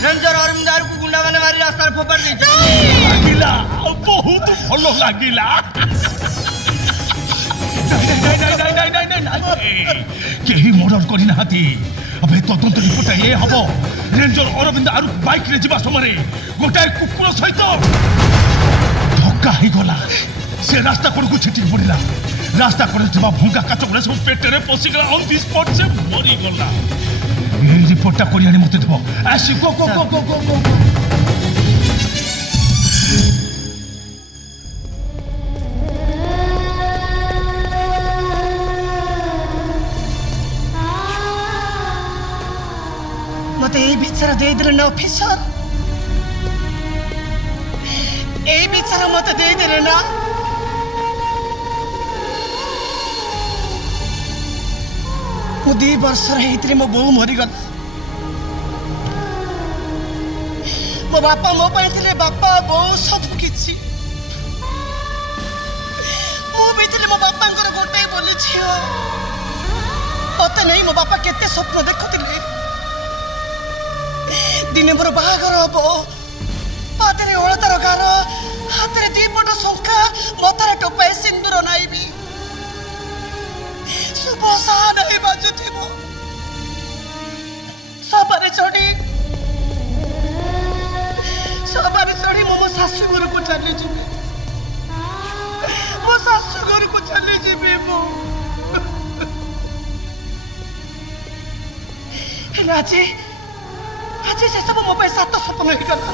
ranger और मुंडार को गुंडा माने मारी रास्ता पर फोपड़ दे लागिला बहुत भलो लागिला केही मर्डर करि नाहाती अबे तदंत रिपोर्ट ए हबो रेंजर अरविंद आरु बाइक रे जिबा समय गोटाए कुकुर सहित धक्का ही गला से रास्ता पर को छिटी पड़िला रास्ता पर जबा भंगा काच गले सब पेट रे पसी गला ऑन द स्पॉट से मरी गला ए रिपोर्टटा करि आनी मते दबो आसी गो गो गो गो गो मते ए बिचारा दे दिले ना ऑफिसर ए बिचारा मते दे दिले ना मु 2 वर्ष रही मो बो मरीगला मो बापा मो पाइले बापा बो सब किछि मु बेतिले मो बापांकर गोटे बोली छियो पता नहीं मो बापा केते स्वप्न देखुतिले दिने मोर बाहागर हबो पादरे ओळतार गार हातरे 2 पट शंखा मथारे टोपाए सिंदूर नाइबी सुबह साहा नहीं बाजुथिबो सबारे चढ़ी मो सासु घर को चली जीबे मो सासु घर को चली जीबे मो आज से सब मो पे सात सपन हो गला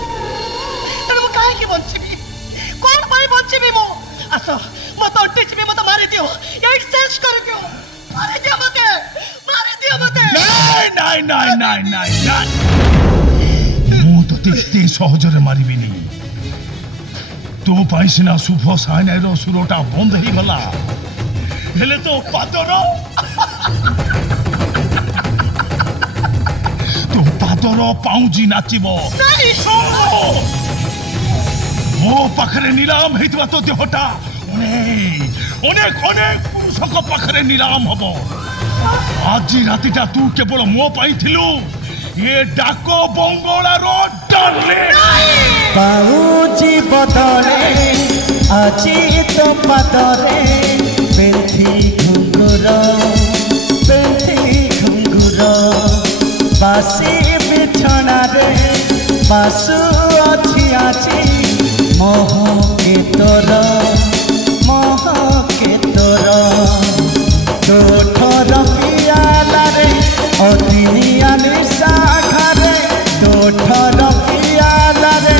तेरे मो काहे की बंचबी कौन पाई बंचबी मो आस मो तो उठी जीबे मत मारी दियो एक्सचेंज कर दियो मारी दियो मते नहीं मु तो ते सहजरे मारिबिनी तो पाई सिना शुभ साइनार सुरटा बंद ही गला हेले तो पादर पाउजी नाचिबो मो पाखरे नीलाम हेतबा तो देहटा अनेक पुरुषक पाखरे नीलाम हबो आज रातिटा तू केवल मो पाई थिलु ये डाको बंगला रो डाले पाउजी बदले आजी तो पादरे बेंथी घुंगुर बासी बिछना रे बासु अच्छी आची मोह के तोर तोठर पियाला रे अदिनिया निशा घरे तोठर पियाला रे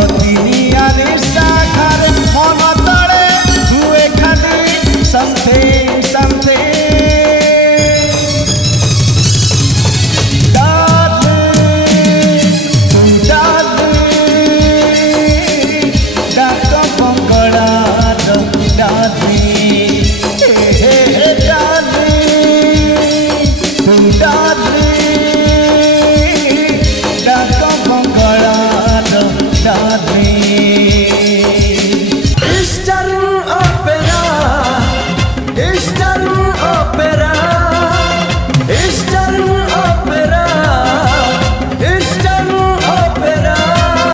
अदिनिया निशा घरे मन तले हुए खाली समथे Eastern Opera